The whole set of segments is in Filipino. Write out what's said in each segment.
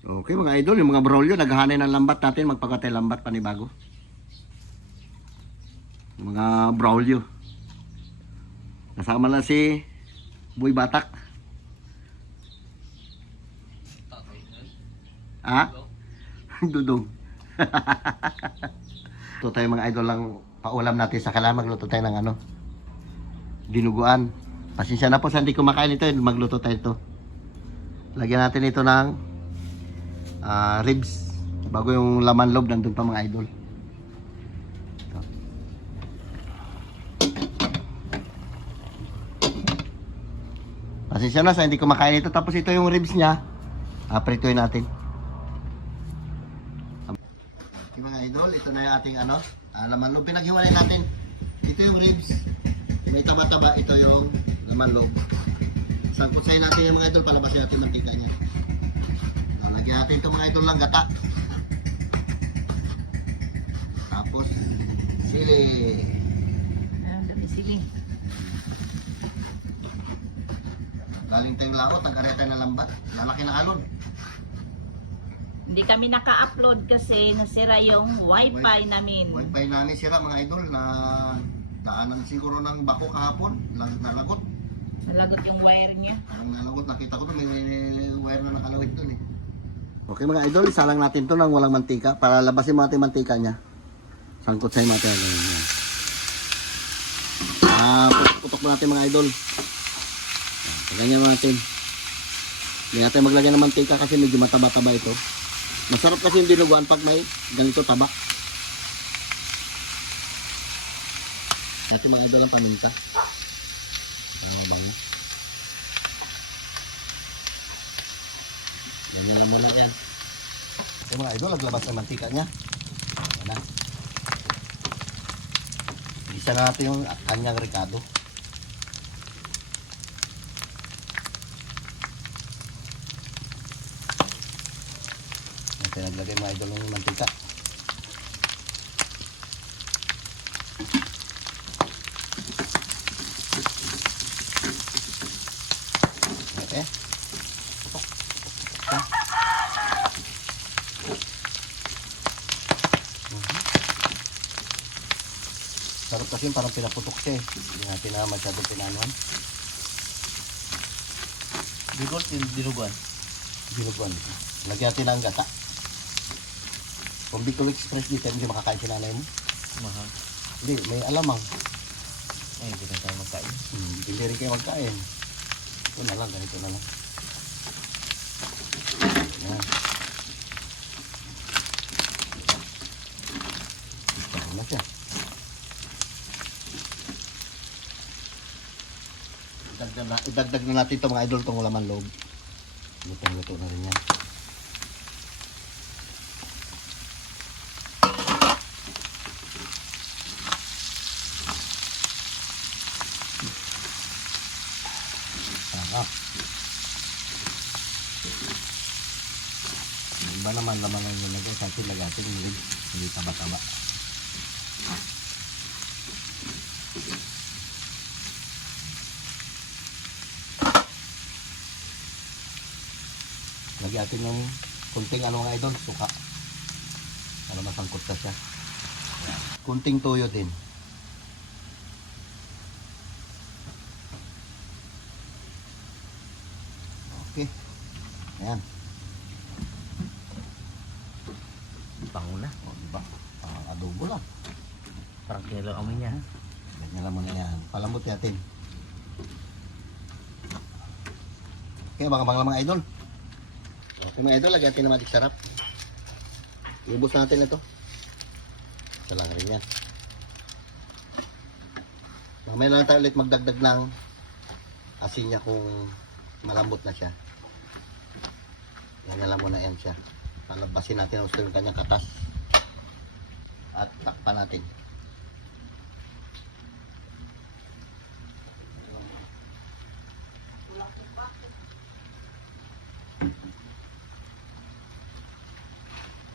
Okay mga idol, yung mga brolyo, naghahanay ng lambat natin, magpakatay lambat panibago. Mga brolyo. Kasama lang si Boy Batak. Ha? Dudong. Ito tayo mga idol lang paulam natin sa kalamag. Magluto tayo ng ano, dinuguan. Pasensya na po sa hindi kumakain ito, magluto tayo ito. Lagyan natin ito ng ribs bago yung laman loob nandun pa mga idol. Ito. Pasensya na sa hindi kumakain ito. Tapos ito yung ribs nya, prituin natin. Okay, mga idol, ito na yung ating ano, laman loob. Pinaghiwalay natin. Ito yung ribs, may taba-taba. Ito yung laman loob. Sangkutsayin natin yung mga idol, palabasin natin mantika nya. Lagyan natin itong mga idol lang gata. Tapos sili. Dami sili. Galing tayong laot, nagkaretay na lambat. Lalaki na alon. Hindi kami naka-upload kasi nasira yung wifi namin. Wifi namin sira mga idol na daanan siguro ng bako kahapon. Nalagot. Nalagot yung wire niya. Ang nalagot, nakita ko doon may wire na nakalawit doon eh. Okay mga idol, isalang natin to ng walang mantika para labasin mo natin mantika niya. Sangkot sa natin. Putok mo natin mga idol. Ganyan natin. Hindi natin maglagay ng mantika kasi medyo mataba-taba ito. Masarap kasi yung dinuguan pag may ganito taba. Ito mga idol ang paminta. Ganyan lang muna yan. So mga idol, naglabas ng mantika niya. Ayan na. Isa na natin yung kanyang ricado. Natin naglagay mga idol ng mantika. Okay. Sarap kasi yung parang pinaputok siya eh. Hindi natin na masyadong pinanuan. Bigos yung dinuguan. Dinuguan. Lagyan natin ng gata. Kung Bicol Express dito, hindi makakain si nanay mo. Mahal. Hindi, may alamang. Ay, hindi na tayo magkain. Hindi rin kayo magkain. Ito na lang, ganito na lang. Ayan. Ito na siya. Idagdag na natin ito mga idol, itong laman loob. Luto na rin yan. Sarap. Iba naman laman ang nilagay. Sa atin lagatin hindi taba-taba. Lagyan natin yung kunting ano mga idol, suka. Para masangkot ka siya. Kunting toyo din. Okay. Ayan. Bango na. O, diba? Adobo lang. Parang kinalaw amoy niya. Ganyan lang muna yan. Palambot natin. Okay, baka mga idol. Okay mga idol, lagyan natin ng matik sarap. Iubos natin ito. Isa lang rin yan. Mamaya lang tayo ulit magdagdag ng asin niya kung malambot na siya. Ganyan lang muna yan siya. Palabasin natin ang gusto yung kanyang katas. At takpan natin.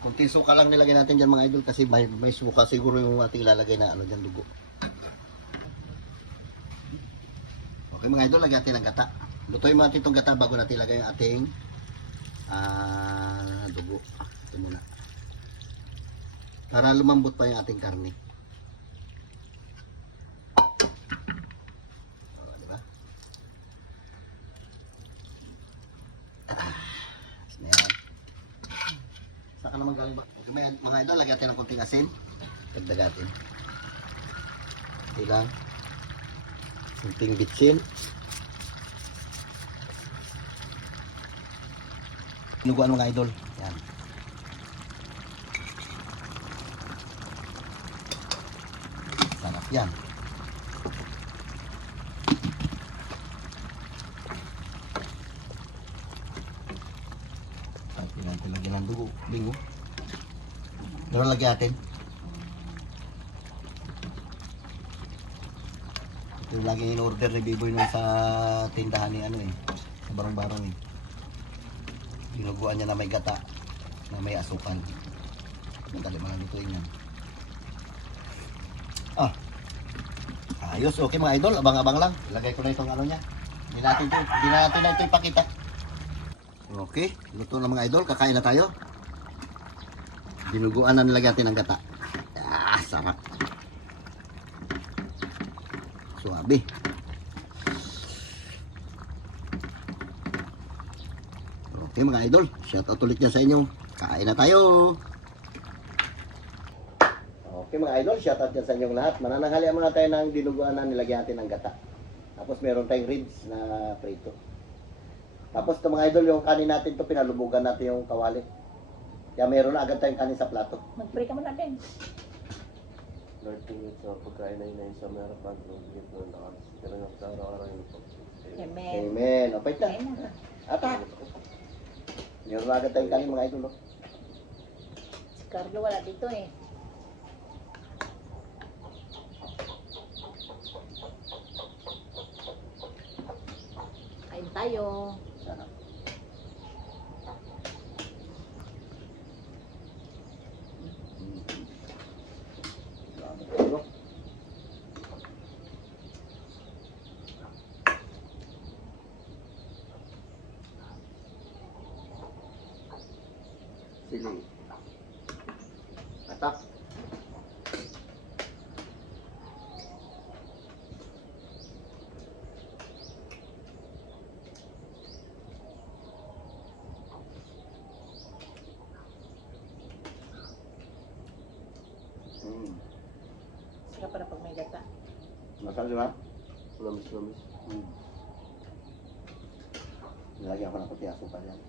Kunting suka lang nilagay natin dyan mga idol kasi may suka siguro yung ating ilalagay na ano dyan, dugo. Okay mga idol, lagyan natin ng gata. Lutuin mo natin itong gata bago natin ilagay yung ating dugo. Ito muna. Para lumambot pa yung ating karne. O, diba? Ayan. Saka naman galing ba? Okay, mga idol, lagyan natin ng konting asin. Dagdagatin. Ilang. Konting bitsin. Tinuguan mga idol. Yan. Sarap yan. Ay, natin lagyan ng dugo. Bingo. Pero lagyan natin. Ito yung laging in-order ni Biboy nung sa tindahan ni ano eh. Sa barong-barong eh. Dinuguan niya na may gata, na may asukan. Madali mo lang lutuin yan. Ah, ayos. Okay mga idol, abang-abang lang. Ilagay ko na itong ano niya. Hindi natin na ito ipakita. Okay, luto na mga idol. Kakain na tayo. Dinuguan na nilagay natin ng gata. Ah, sarap. Suabe. Okay mga idol, shout out ulit dyan sa inyo. Kain na tayo. Okay mga idol, shout out dyan sa inyong lahat. Manananghalian muna tayo ng dinuguan na nilagyan natin ng gata. Tapos meron tayong ribs na prito. Tapos ito mga idol, yung kanin natin to pinalubugan natin yung kawali. Kaya meron na agad tayong kanin sa plato. Mag-pray ka muna din. Lord, tingin sa pagkain na inayin sa meron pag bigyan mo ng lakas. Kaya nga sa araw-araw yung pag-ibig. Amen. Amen. Okay na. Kain na. Ata. Meron na agad tayong kanin mga idol. Oh. Si Carlo wala dito eh. Kain tayo. Sarap. Sarap. Sili. Atak. Sarap para pag may gata. Masarap di ba? Lamis-lamis. Nilagyan ko ng puti asukal yan.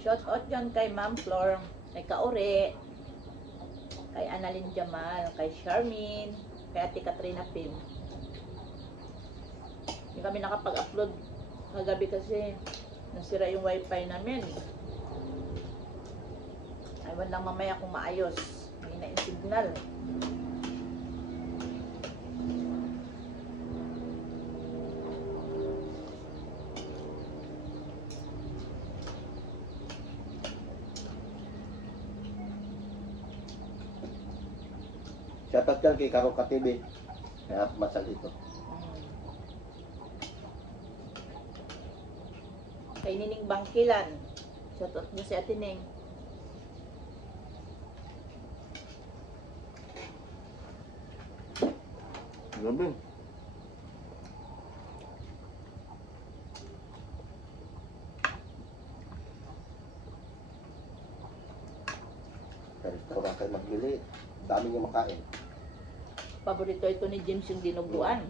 Shout out dyan kay Ma'am Flor, kay Kaore, kay Annalyn Jamal, kay Charmin, kay Ate Katrina Pim. Hindi kami nakapag-upload kagabi kasi nasira yung wifi namin. Aywan lang mamaya kung maayos. May na yung signal. Shoutout dyan kay Karoka TV. Kaya masal ito. Kay Nining Bangkilan. Shout out niyo si Ate Ning. Grabe. Sa restaurant kayo magbili. Dami niyo makain. Paborito ito ni James yung dinuguan.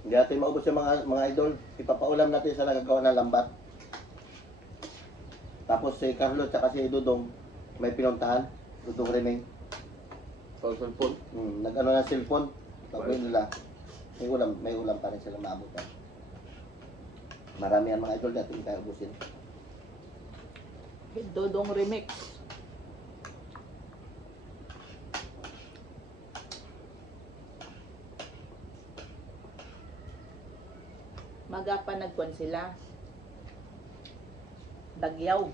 Hindi natin maubos yung mga idol. Ipapaulam natin sa nagagawa ng lambat. Tapos si Carlo at si Dudong may pinuntahan. Dudong Remeng. Pang cellphone. Nag-ano na cellphone. Pagawin nila. May ulam pa rin sila maabutan. Marami yan mga idol natin kaya ubusin. Dodong remix. Magapa nagkuhan sila. Dagyaw.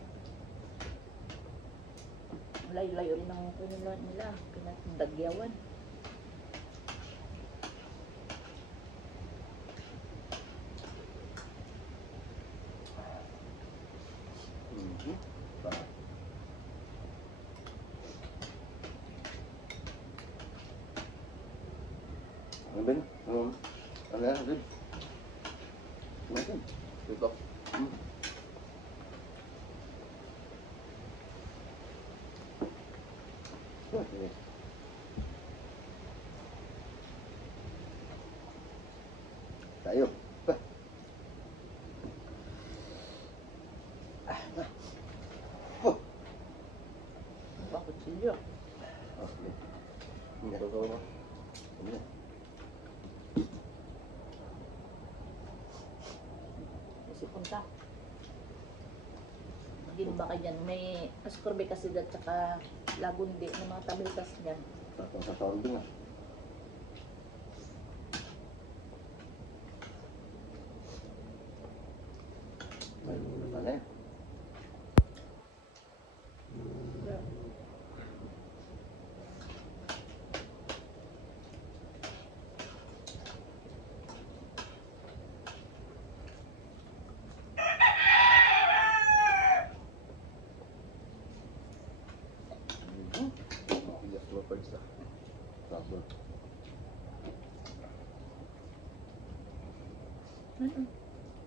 Layo-layo rin ang pinunuan nila. Pinatagyawan. Ano ba yun? Ano yan? Ano yun? Ano yun? Dito. Okay. Tayo. Bakit silyo? Okay. Ito ko na. Kasi punta. Din ba ka dyan? May ascorbe kasi at saka lagundi ng mga tablitas dyan. Tatong sa sounding ah. May ulo pa na eh. Yes, mo pa isa. Tapos.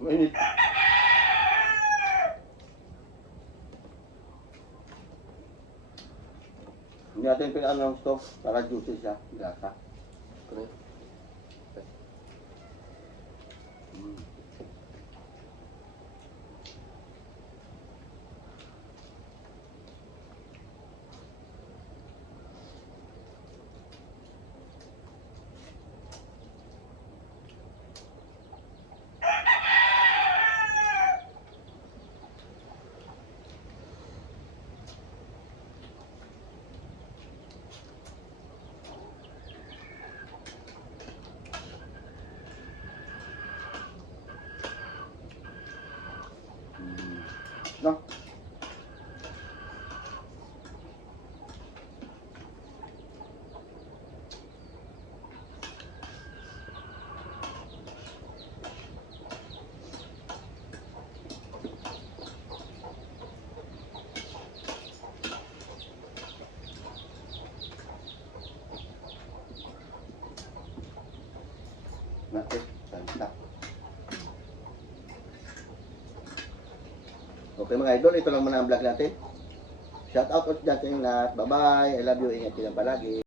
Mainit. Hindi natin pinaan ng stove para juicy siya. Gata. Ano yun? No? Natin. Salita. Okay mga idol, ito lang muna ang vlog natin. Shout out ulit dyan sa inyong lahat. Bye bye. I love you. Ingat kayo palagi.